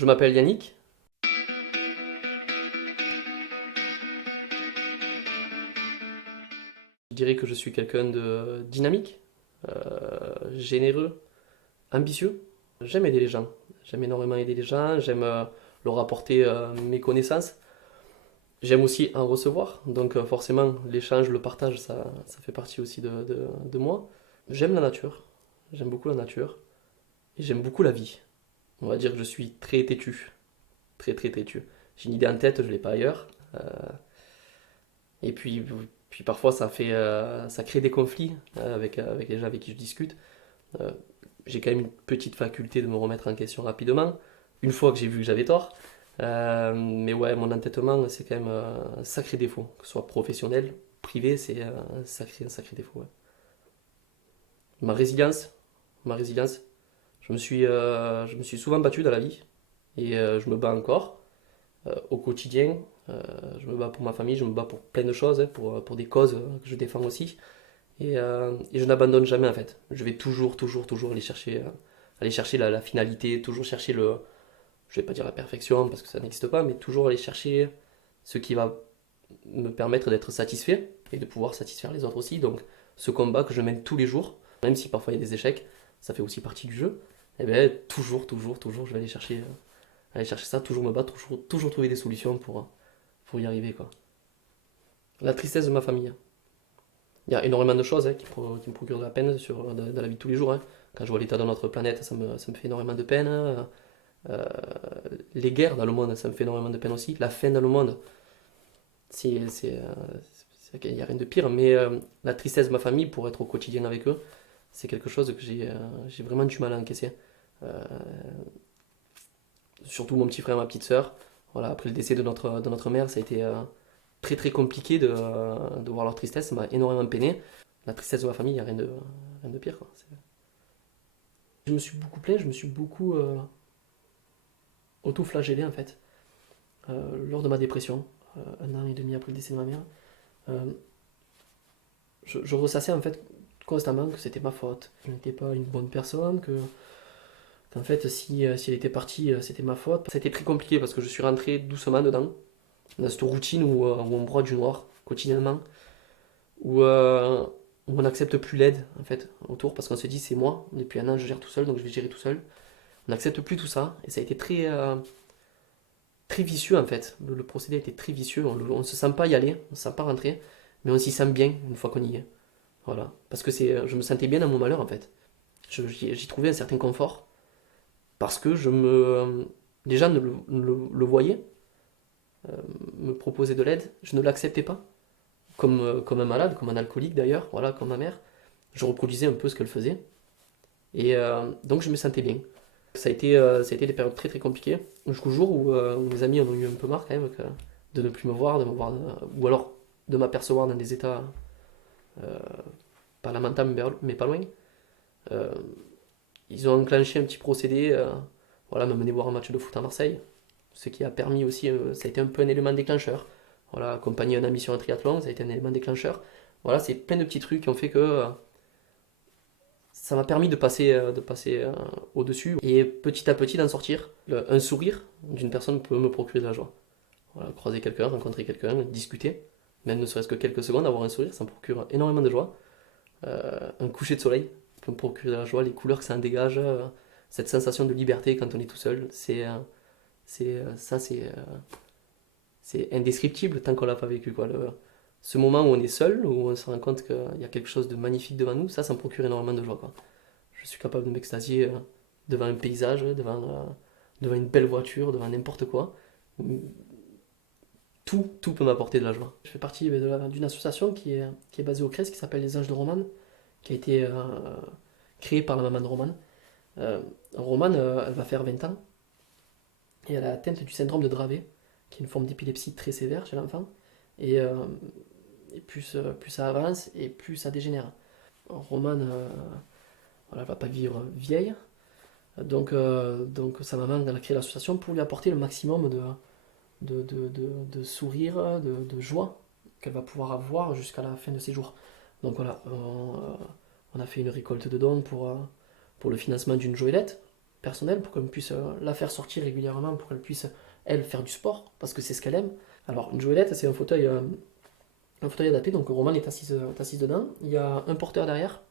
Je m'appelle Yannick. Je dirais que je suis quelqu'un de dynamique, généreux, ambitieux. J'aime aider les gens. J'aime énormément aider les gens. J'aime leur apporter mes connaissances. J'aime aussi en recevoir. Donc forcément, l'échange, le partage, ça fait partie aussi de moi. J'aime la nature. J'aime beaucoup la nature. Et j'aime beaucoup la vie. On va dire que je suis très têtu. Très très têtu. J'ai une idée en tête, je ne l'ai pas ailleurs. Et puis parfois ça crée des conflits avec les gens avec qui je discute. Euh, j'ai quand même une petite faculté de me remettre en question rapidement, une fois que j'ai vu que j'avais tort. Mais ouais, mon entêtement, c'est quand même un sacré défaut, que ce soit professionnel, privé, c'est un sacré défaut. Ouais. Ma résilience, ma résilience, je me suis souvent battu dans la vie et je me bats encore au quotidien. Je me bats pour ma famille, je me bats pour plein de choses, hein, pour des causes que je défends aussi. Et je n'abandonne jamais en fait. Je vais toujours, toujours, toujours aller chercher la finalité, toujours chercher je vais pas dire la perfection parce que ça n'existe pas, mais toujours aller chercher ce qui va me permettre d'être satisfait et de pouvoir satisfaire les autres aussi. Donc ce combat que je mène tous les jours, même si parfois il y a des échecs, ça fait aussi partie du jeu. Et bien toujours, toujours, toujours, je vais aller chercher ça, toujours me battre, toujours, toujours trouver des solutions pour y arriver quoi. La tristesse de ma famille. Il y a énormément de choses hein, qui me procurent de la peine dans la vie de tous les jours. Hein. Quand je vois l'état de notre planète, ça me fait énormément de peine. Euh, les guerres dans le monde, ça me fait énormément de peine aussi. La faim dans le monde, il n'y a rien de pire. Mais la tristesse de ma famille, pour être au quotidien avec eux, c'est quelque chose que j'ai vraiment du mal à encaisser. Euh, Surtout mon petit frère et ma petite sœur. Voilà, après le décès de notre mère, ça a été très très compliqué de voir leur tristesse. Ça m'a énormément peiné. La tristesse de ma famille, il n'y a rien de pire. Quoi. Je me suis beaucoup plaint, je me suis beaucoup auto-flagellé en fait, lors de ma dépression, 1 an et demi après le décès de ma mère. Euh, je ressassais en fait constamment que c'était ma faute. Je n'étais pas une bonne personne, qu'en fait si elle était partie, c'était ma faute. Ça a été très compliqué parce que je suis rentré doucement dedans, dans cette routine où on broie du noir quotidiennement, où on n'accepte plus l'aide en fait autour parce qu'on se dit c'est moi, depuis 1 an je gère tout seul donc je vais gérer tout seul. On n'accepte plus tout ça et ça a été très vicieux en fait. Le procédé était très vicieux, on ne se sent pas y aller, on ne se sent pas rentrer, mais on s'y sent bien une fois qu'on y est. Voilà. Parce que je me sentais bien dans mon malheur en fait. J'y trouvais un certain confort parce que les gens le voyaient, me proposaient de l'aide, je ne l'acceptais pas. Comme un malade, comme un alcoolique d'ailleurs, voilà, comme ma mère. Je reproduisais un peu ce qu'elle faisait. Et donc je me sentais bien. Ça a été des périodes très très compliquées, jusqu'au jour où mes amis en ont eu un peu marre quand même de ne plus me voir, ou alors de m'apercevoir dans des états euh, pas lamentables mais pas loin. Euh, Ils ont enclenché un petit procédé, voilà, m'amener voir un match de foot à Marseille, ce qui a permis aussi, ça a été un peu un élément déclencheur. Voilà, accompagner un ami sur un triathlon, ça a été un élément déclencheur. Voilà, c'est plein de petits trucs qui ont fait que ça m'a permis de passer au-dessus et petit à petit d'en sortir. Un sourire d'une personne peut me procurer de la joie. Voilà, croiser quelqu'un, rencontrer quelqu'un, discuter, même ne serait-ce que quelques secondes, avoir un sourire, ça me procure énormément de joie. Un coucher de soleil peut me procurer de la joie, les couleurs que ça en dégage, cette sensation de liberté quand on est tout seul, c'est indescriptible tant qu'on l'a pas vécu. Quoi. Ce moment où on est seul, où on se rend compte qu'il y a quelque chose de magnifique devant nous, ça me procure énormément de joie. Quoi. Je suis capable de m'extasier devant un paysage, devant une belle voiture, devant n'importe quoi. Tout peut m'apporter de la joie. Je fais partie d'une association qui est basée au Crest, qui s'appelle Les Anges de Romane, qui a été créée par la maman de Romane. Romane, elle va faire 20 ans, et elle est atteinte du syndrome de Dravet, qui est une forme d'épilepsie très sévère chez l'enfant. Et, euh, et plus ça avance, et plus ça dégénère. Romane, voilà, elle va pas vivre vieille, donc sa maman elle a créé l'association pour lui apporter le maximum de sourire, de joie qu'elle va pouvoir avoir jusqu'à la fin de ses jours. Donc voilà, on a fait une récolte de dons pour le financement d'une joëlette. personnelle pour qu'elle puisse la faire sortir régulièrement, pour qu'elle puisse, elle, faire du sport, parce que c'est ce qu'elle aime. Alors, une joëlette, c'est un fauteuil adapté, donc Roman est assise dedans. Il y a un porteur derrière,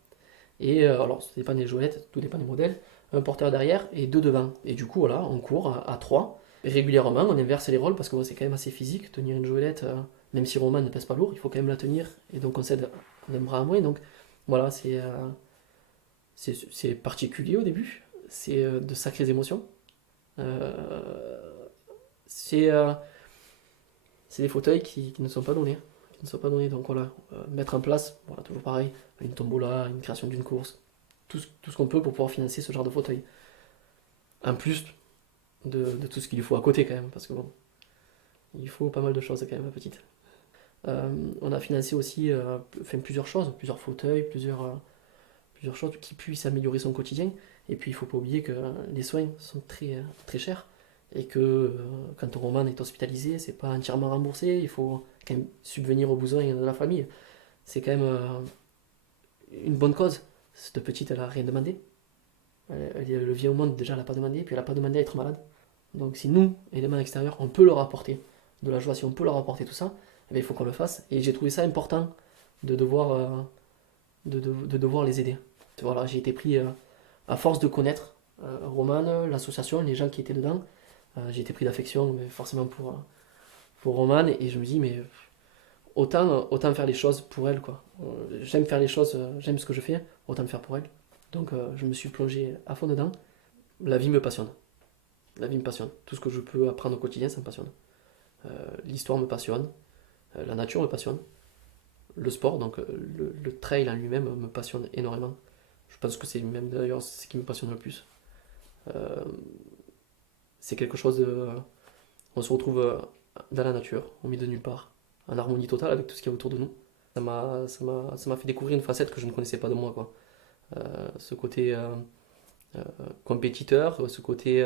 et alors, ça dépend des joëlettes, tout dépend des modèles, un porteur derrière et deux devant. Et du coup, voilà, on court à trois. Régulièrement, on inverse les rôles parce que bon, c'est quand même assez physique, tenir une joëlette, même si Roman ne pèse pas lourd, il faut quand même la tenir, et donc on cède un bras à moins. Donc voilà, c'est particulier au début, c'est de sacrées émotions. Euh, c'est euh, c'est des fauteuils qui ne sont pas donnés. Qui ne sont pas donnés. Donc voilà, mettre en place, voilà, toujours pareil, une tombola, une création d'une course, tout ce qu'on peut pour pouvoir financer ce genre de fauteuil. En plus de tout ce qu'il lui faut à côté quand même, parce que bon, il faut pas mal de choses quand même, ma petite. On a financé aussi plusieurs choses, plusieurs fauteuils, plusieurs choses qui puissent améliorer son quotidien. Et puis il faut pas oublier que les soins sont très chers et que quand un roman est hospitalisé, c'est pas entièrement remboursé, il faut quand même subvenir aux besoins de la famille. C'est quand même une bonne cause. Cette petite, elle a rien demandé. Elle vient au monde, déjà, elle a pas demandé, puis elle a pas demandé à être malade. Donc si nous, éléments extérieurs, on peut leur apporter de la joie, si on peut leur apporter tout ça, eh bien, il faut qu'on le fasse. Et j'ai trouvé ça important de devoir, de devoir les aider. Voilà, j'ai été pris à force de connaître Roman, l'association, les gens qui étaient dedans. J'ai été pris d'affection, mais forcément pour Roman, et je me dis, mais autant faire les choses pour elle, quoi. J'aime faire les choses, j'aime ce que je fais, autant le faire pour elle. Donc je me suis plongé à fond dedans. La vie me passionne. La vie me passionne. Tout ce que je peux apprendre au quotidien, ça me passionne. L'histoire me passionne. La nature me passionne. Le sport, donc le trail en lui-même me passionne énormément. Je pense que c'est même d'ailleurs ce qui me passionne le plus. Euh, c'est quelque chose de. On se retrouve dans la nature, au milieu de nulle part, en harmonie totale avec tout ce qu'il y a autour de nous. Ça m'a fait découvrir une facette que je ne connaissais pas de moi, quoi. Ce côté euh, compétiteur, ce côté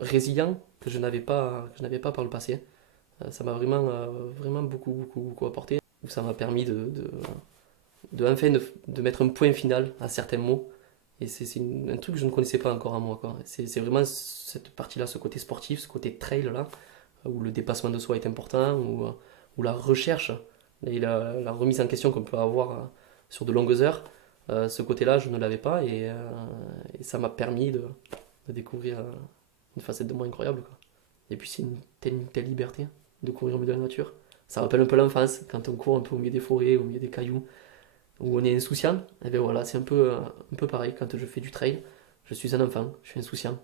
résilient que je n'avais pas par le passé. Ça m'a vraiment beaucoup apporté. Ça m'a permis enfin de mettre un point final à certains mots. Et c'est un truc que je ne connaissais pas encore à moi, quoi. C'est vraiment cette partie-là, ce côté sportif, ce côté trail là, où le dépassement de soi est important, où la recherche et la remise en question qu'on peut avoir sur de longues heures, ce côté-là, je ne l'avais pas, et ça m'a permis de découvrir une facette de moi incroyable, quoi. Et puis c'est une telle liberté de courir au milieu de la nature. Ça rappelle un peu l'enfance, quand on court un peu au milieu des forêts, au milieu des cailloux, où on est insouciant. Et bien voilà, c'est un peu pareil quand je fais du trail. Je suis un enfant, je suis insouciant.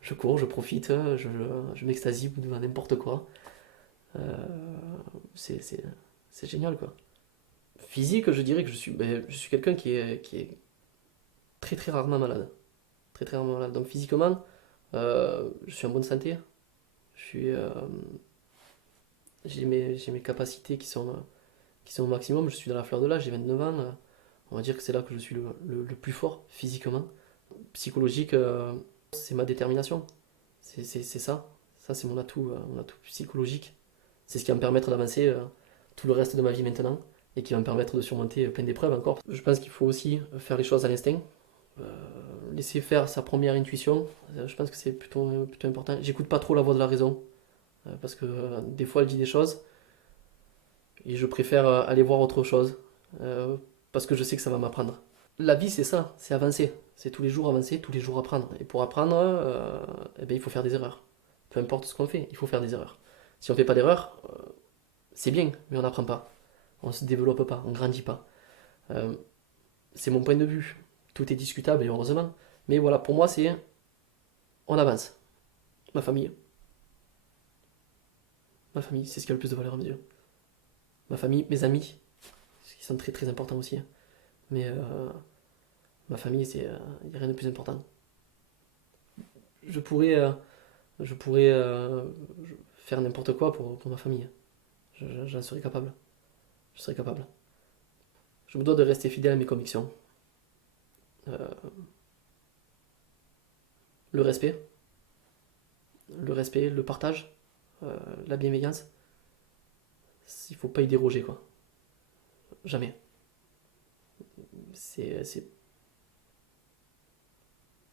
Je cours, je profite, je m'extasie devant n'importe quoi. Euh, c'est, c'est, c'est génial, quoi. Physique, je dirais que je suis quelqu'un qui est très rarement malade. Très rarement malade. Donc physiquement, je suis en bonne santé. Je suis, j'ai mes capacités qui sont au maximum. Je suis dans la fleur de l'âge, j'ai 29 ans. On va dire que c'est là que je suis le plus fort physiquement. Psychologique, c'est ma détermination. C'est ça. Ça, c'est mon atout psychologique. C'est ce qui va me permettre d'avancer tout le reste de ma vie maintenant et qui va me permettre de surmonter plein d'épreuves encore. Je pense qu'il faut aussi faire les choses à l'instinct, laisser faire sa première intuition. Je pense que c'est plutôt important. J'écoute pas trop la voix de la raison parce que des fois elle dit des choses et je préfère aller voir autre chose euh, parce que je sais que ça va m'apprendre. La vie, c'est ça, c'est avancer. C'est tous les jours avancer, tous les jours apprendre. Et pour apprendre, eh ben, il faut faire des erreurs. Peu importe ce qu'on fait, il faut faire des erreurs. Si on ne fait pas d'erreurs, c'est bien, mais on n'apprend pas. On ne se développe pas, on ne grandit pas. Euh, c'est mon point de vue. Tout est discutable, et heureusement. Mais voilà, pour moi, c'est on avance. Ma famille. Ma famille, c'est ce qui a le plus de valeur à mes yeux. Ma famille, mes amis, qui sont très importants aussi. Mais ma famille, il n'y a rien de plus important. Je pourrais, euh, je pourrais faire n'importe quoi pour ma famille. J'en serais capable. Je serais capable. Je me dois de rester fidèle à mes convictions. Euh, le respect, le partage, euh, la bienveillance, il faut pas y déroger, quoi. Jamais. C'est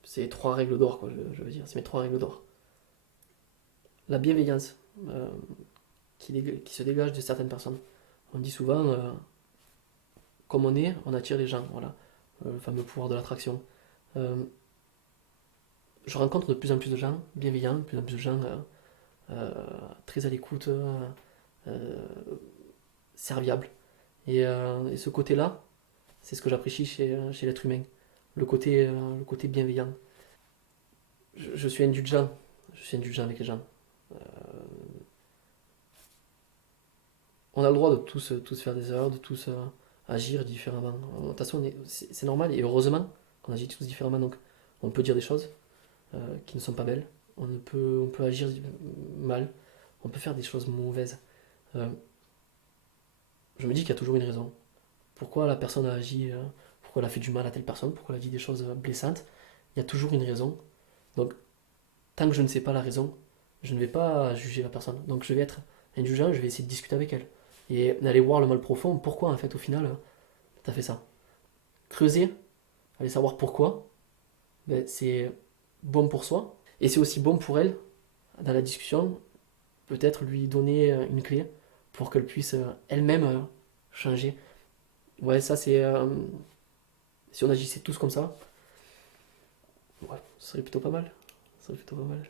C'est 3 règles d'or, quoi, je veux dire. C'est mes 3 règles d'or. La bienveillance qui se dégage de certaines personnes. On dit souvent, comme on est, on attire les gens. Voilà. Le fameux pouvoir de l'attraction. Euh, je rencontre de plus en plus de gens bienveillants, de plus en plus de gens très à l'écoute, euh, serviables. Et ce côté-là, c'est ce que j'apprécie chez l'être humain. Le côté bienveillant. Je suis indulgent. Je suis indulgent avec les gens. Euh, on a le droit de tous faire des erreurs, de tous agir différemment. De toute façon, c'est normal et heureusement qu'on agit tous différemment. Donc, on peut dire des choses qui ne sont pas belles. On peut agir mal. On peut faire des choses mauvaises. Euh, je me dis qu'il y a toujours une raison. Pourquoi la personne a agi, pourquoi elle a fait du mal à telle personne, pourquoi elle a dit des choses blessantes. Il y a toujours une raison. Donc, tant que je ne sais pas la raison, je ne vais pas juger la personne. Donc, je vais être indulgent, je vais essayer de discuter avec elle. Et aller voir le mal profond, pourquoi en fait au final t'as fait ça. Creuser, aller savoir pourquoi, ben, c'est bon pour soi. Et c'est aussi bon pour elle, dans la discussion, peut-être lui donner une clé pour qu'elle puisse elle-même changer. Ouais, ça c'est. Si on agissait tous comme ça, ouais, ce serait plutôt pas mal. Ce serait plutôt pas mal.